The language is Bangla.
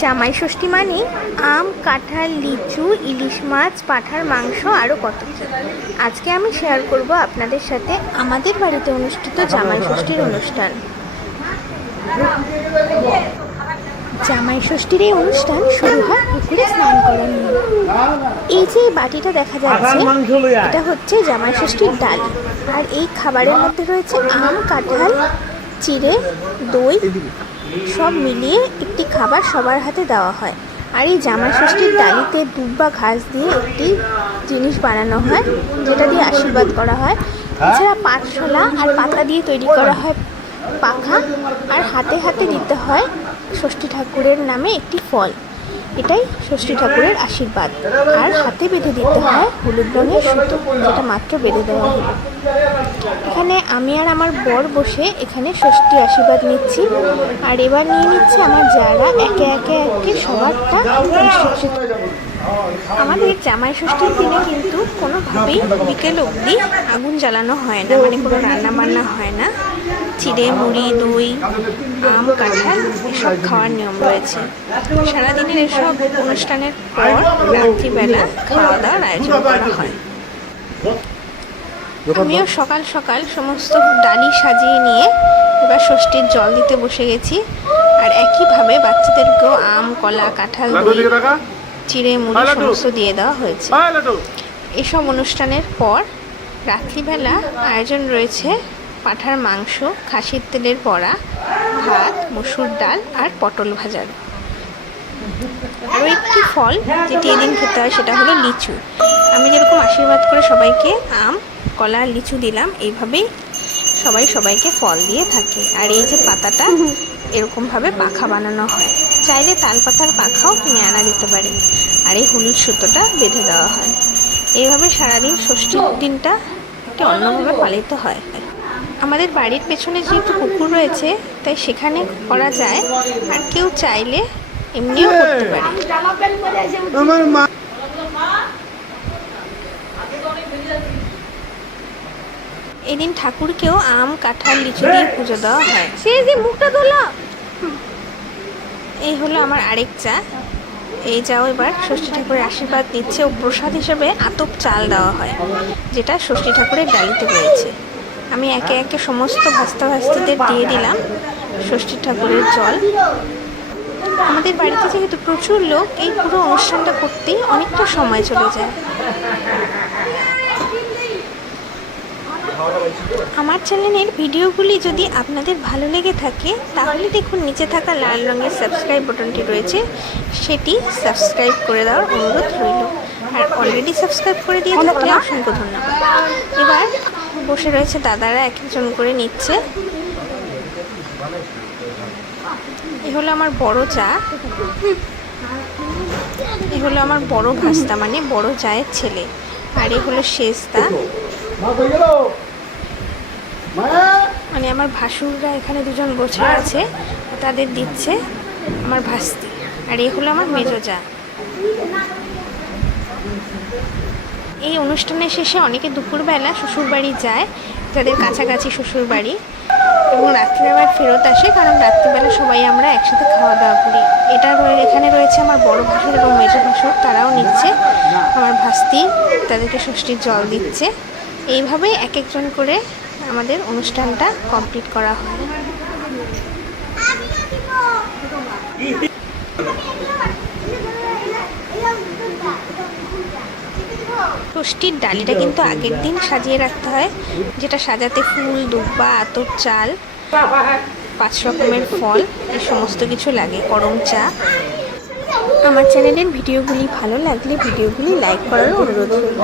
জামাই ষষ্ঠী মানে আম, কাঁঠাল, লিচু, ইলিশ মাছ, পাঁঠার মাংস আরও কত কি। আজকে আমি শেয়ার করব আপনাদের সাথে আমাদের বাড়িতে অনুষ্ঠিত জামাই ষষ্ঠীর অনুষ্ঠান। জামাই ষষ্ঠীর এই অনুষ্ঠান শুরু হয় পুকুরে স্নান করা নিয়ে। এই যে বাটিটা দেখা যাচ্ছে, এটা হচ্ছে জামাই ষষ্ঠীর ডাল। আর এই খাবারের মধ্যে রয়েছে আম, কাঁঠাল, চিড়ে, দই সব মিলিয়ে একটি খাবার সবার হাতে দেওয়া হয়। আর এই জামাই ষষ্ঠীর ডালিতে দুব বা ঘাস দিয়ে একটি জিনিস বানানো হয়, যেটা দিয়ে আশীর্বাদ করা হয়। এছাড়া পাঠশালা আর পাতা দিয়ে তৈরি করা হয় পাখা, আর হাতে হাতে দিতে হয় ষষ্ঠী ঠাকুরের নামে একটি ফল। এটাই ষষ্ঠী ঠাকুরের আশীর্বাদ। আর হাতে বেঁধে দিতে হয় হলুদ রঙের সুতো, যেটা মাত্র বেঁধে দেওয়া হলো। এখানে আমি আর আমার বর বসে এখানে ষষ্ঠী আশীর্বাদ নিচ্ছি। আর এবার নিয়ে নিচ্ছে আমার যারা একে একে সবারটা। আমাদের জামাই ষষ্ঠীর দিনে কিন্তু কোনোভাবেই বিকেল অবধি আগুন জ্বালানো হয় না, মানে কোনো রান্না বান্না হয় না। চিড়ে, মুড়ি, দই, আম, কাঁঠাল এসব খাওয়ার নিয়ম রয়েছে। সারাদিনের এসব অনুষ্ঠানের পর রাত্রিবেলা খাওয়া দাওয়ার আয়োজন করা হয়। আমিও সকাল সকাল সমস্ত ডালি সাজিয়ে নিয়ে এবার ষষ্ঠীর জল দিতে বসে গেছি। আর একইভাবে বাচ্চাদেরকেও আম, কলা, কাঁঠাল, দই, চিড়ে, মুড়ি সমস্ত দিয়ে দেওয়া হয়েছে। এসব অনুষ্ঠানের পর রাত্রিবেলা আয়োজন রয়েছে পাঁঠার মাংস, খাসির তেলের বড়া, ভাত, মসুর ডাল আর পটল ভাজার। আরও একটি ফল যেটি এদিন খেতে হয় সেটা হলো লিচু। আমি যেরকম আশীর্বাদ করে সবাইকে আম, কলা আর লিচু দিলাম, এইভাবেই সবাই সবাইকে ফল দিয়ে থাকে। আর এই যে পাতাটা এরকমভাবে পাখা বানানো হয়, চাইলে তাল পাতার পাখাও কিনে আনা যেতে পারে। আর এই হলুদ সুতোটা বেঁধে দেওয়া হয়। এইভাবে সারাদিন ষষ্ঠীর দিনটা একটি অন্যভাবে পালিত হয়। আমাদের বাড়ির পেছনে যেহেতু পুকুর রয়েছে, তাই সেখানে করা যায়। আর কেউ চাইলে এমনিও করতে পারে। এদিন ঠাকুরকেও আম, কাঁঠাল, লিচু দিয়ে পুজো দেওয়া হয়। সেই যে মুখটা তোলা। এই হলো আমার আরেক চা। এই যাও এবার ষষ্ঠী ঠাকুরের আশীর্বাদ দিচ্ছে ও প্রসাদ হিসেবে আতপ চাল দেওয়া হয়, যেটা ষষ্ঠী ঠাকুরের ডালিতে রয়েছে। আমি একে একে সমস্ত ভাস্তা ভাস্তিদের দিয়ে দিলাম ষষ্ঠী ঠাকুরের জল। আমাদের বাড়িতে যেহেতু প্রচুর লোক, এই পুরো অনুষ্ঠানটা করতেই অনেকটা সময় চলে যায়। আমার চ্যানেলের ভিডিওগুলি যদি আপনাদের ভালো লেগে থাকে, তাহলে দেখুন নিচে থাকা লাল রঙের সাবস্ক্রাইব বাটনটি রয়েছে, সেটি সাবস্ক্রাইব করে দেওয়ার অনুরোধ রইল। আর অলরেডি সাবস্ক্রাইব করে দিয়ে থাকলে অসংখ্য ধন্যবাদ। এবার বসে রয়েছে দাদারা, এক একজন করে নিচ্ছে। এ হলো আমার বড় চা, এ হলো আমার বড় ভাস্তা, মানে বড় জায়ের ছেলে। আর এ হলো শেষদা, মানে আমার ভাসুররা এখানে দুজন বসে আছে, তাদের দিচ্ছে আমার ভাস্তি। আর এ হলো আমার মেজো জা। এই অনুষ্ঠানের শেষে অনেকে দুপুরবেলা শ্বশুরবাড়ি যায়, যাদের কাছাকাছি শ্বশুরবাড়ি, এবং রাত্রে আবার ফেরত আসে, কারণ রাত্রিবেলা সবাই আমরা একসাথে খাওয়া দাওয়া করি। এখানে রয়েছে আমার বড় ভাসুর এবং মেজো ভাসুর, তারাও নিচ্ছে আমার ভাস্তি, তাদেরকে ষষ্ঠীর জল দিচ্ছে। এইভাবে এক একজন করে আমাদের অনুষ্ঠানটা কমপ্লিট করা হয়। ষষ্ঠীর ডালিটা কিন্তু আগের দিন সাজিয়ে রাখতে হয়, যেটা সাজাতে ফুল, দুব্বা, আতপ চাল, 5 রকমের ফল, এই সমস্ত কিছু লাগে, গরম চা। আমার চ্যানেলের ভিডিওগুলি ভালো লাগলে ভিডিওগুলি লাইক করার অনুরোধ রইল।